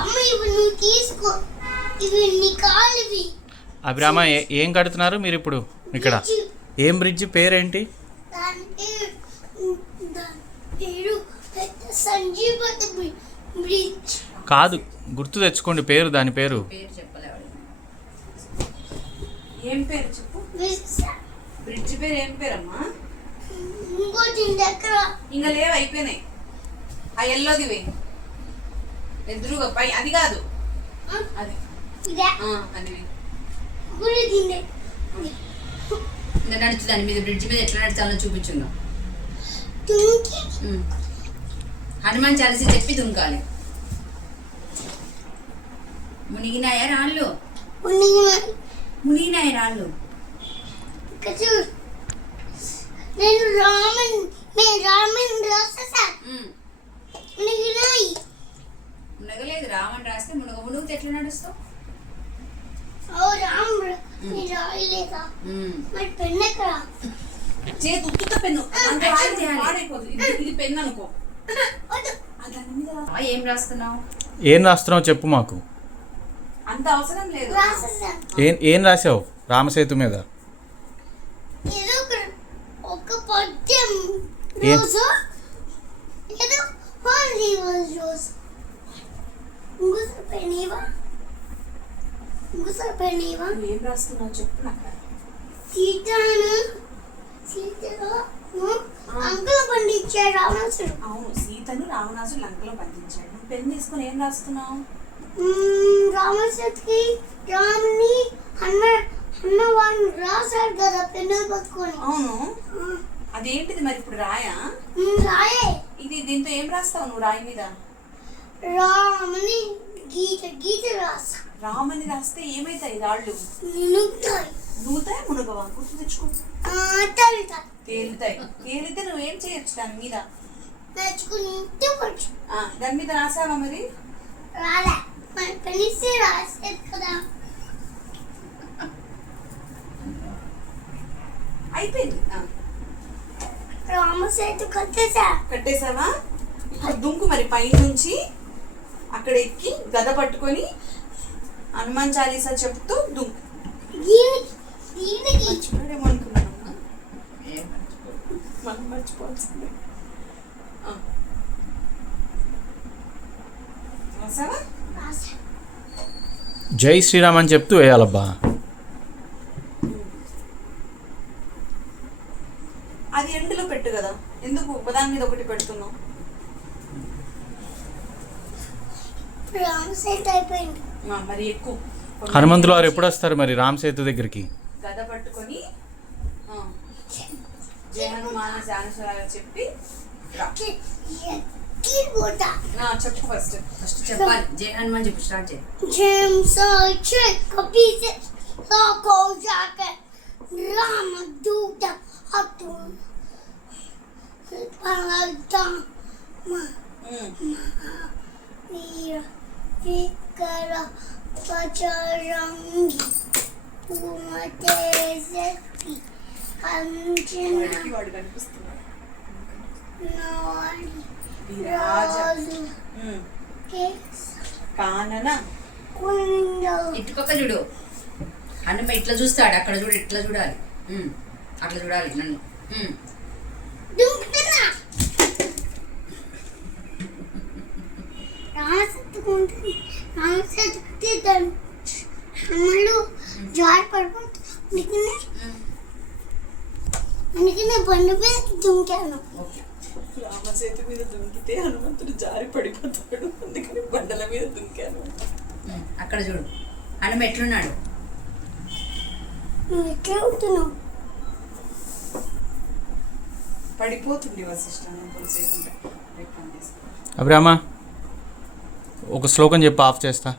అమ్మ ఇవి నువ్వు తీసుకో, ఇవి నీ కాలివి. అభిరామ ఏం కడుతున్నారు మీరు ఇప్పుడు ఇక్కడ? ఏం బ్రిడ్జ్ పేరేంటి? దాని పేరు సంజీవతి బ్రిడ్జ్ కాదు, గుర్తు తెచ్చుకోండి పేరు, దాని పేరు. ఏం పేరు చెప్పు? బ్రిడ్జ్ పేరు ఏం పేరమ్మా? ఇంకోటి దగ్గర ఇంకా లేవు, అయిపోయినాయి. ఆ ఎల్లోదివి ఎదురుగా పై అది కాదు, అది అది నడుచు. దాని మీద బ్రిడ్జ్ మీద ఎట్లా నడిచాలో చూపించుందా. హనుమాన్ చాలీసా చెప్పి దుంకాలి. మునిగినాయా రాళ్ళు? మునిగినాయి రాళ్ళు. నేను రామన్ రాసేసా. మునగలేదు. రామన్ రాస్తే మునుగుతే ఎట్లా నడుస్తావు? చేతి ఉత్తుత పెన్ను ఇది పెన్ను అనుకో. ఏం రాస్తున్నావు? ఏం రాస్తున్నావు చెప్పు మాకు. అంత అవసరం లేదు. ఏం రాసావు రామసేతు మీద? ఒక పద్యం రోజు ఏదో ఏం రాస్తున్నావు చెప్పు నాకు. సీతను అంకులో పండించాడు రావణాసుడు. అవును, సీతను రావణాసుడు లంకలో బంధించాడు. నువ్వు పెన్ తీసుకుని ఏం రాస్తున్నావు? రామసేతుకి రాముని అన్నవాడిని రాశాడు కదా పెన్ను పట్టుకొని. అవును, అదేంటిది మరి ఇప్పుడు? రాయా? రాయే. ఇది దీంతో ఏం రాస్తావు నువ్వు రాయి మీద? రాముని గీత రాస్తా. రామని రాస్తే ఏమైతాయి రాళ్ళు? నూతాయి మునగవా? గుర్తు తెచ్చుకో. తేలుతాయి. తేలితే నువ్వేం చేయొచ్చు దాని మీద? దాని మీద రాసావా మరి? అయిపోయింది. రామసేతు కట్టేసావా? ఇప్పుడు దుంకు మరి పై నుంచి అక్కడ ఎక్కి గద పట్టుకొని హనుమాన్ చాలీసా చెప్తూ దుంకు. మనం మర్చిపోవాల్సిందే. జై శ్రీరామ్ అని చెప్తూ వేయాలబ్బా. అది ఎండులో పెట్టు కదా, ఎందుకు దాని మీద ఒకటి పెడుతున్నావు? మరి ఎక్కువ హనుమంతులు వారు ఎప్పుడు వస్తారు మరి రామసేతు దగ్గరికి? గద పట్టుకొని జయ హనుమాన్ జానశ్వరాలు చెప్పి చెప్పు. ఫస్ట్ చెప్పాలి. జయ హనుమాన్ చెప్పు. స్టార్ట్ చేయి. రామదూత వికర పచరంగి ఉమతేజతి వాడు కనిపిస్తున్నాడు. కానన ఇటుపక్క చూడు. హనుమ ఇట్లా చూస్తాడు, అక్కడ చూడు, ఇట్లా చూడాలి, అట్లా చూడాలి నన్ను. జారి పడిపోతుంది. అందుకనే బండి మీద దుంకాను. రామసేతు మీద దుంకితే హనుమంతుడు జారి పడిపోతాడు, అందుకని బండల మీద దుంకాను. అక్కడ చూడు హనుమ ఎట్లున్నాడు. నువ్వు ఎట్లా ఉంటున్నావు? పడిపోతుంది వశిష్ఠం. అభిరామ ఒక శ్లోకం చెప్పి ఆఫ్ చేస్తా.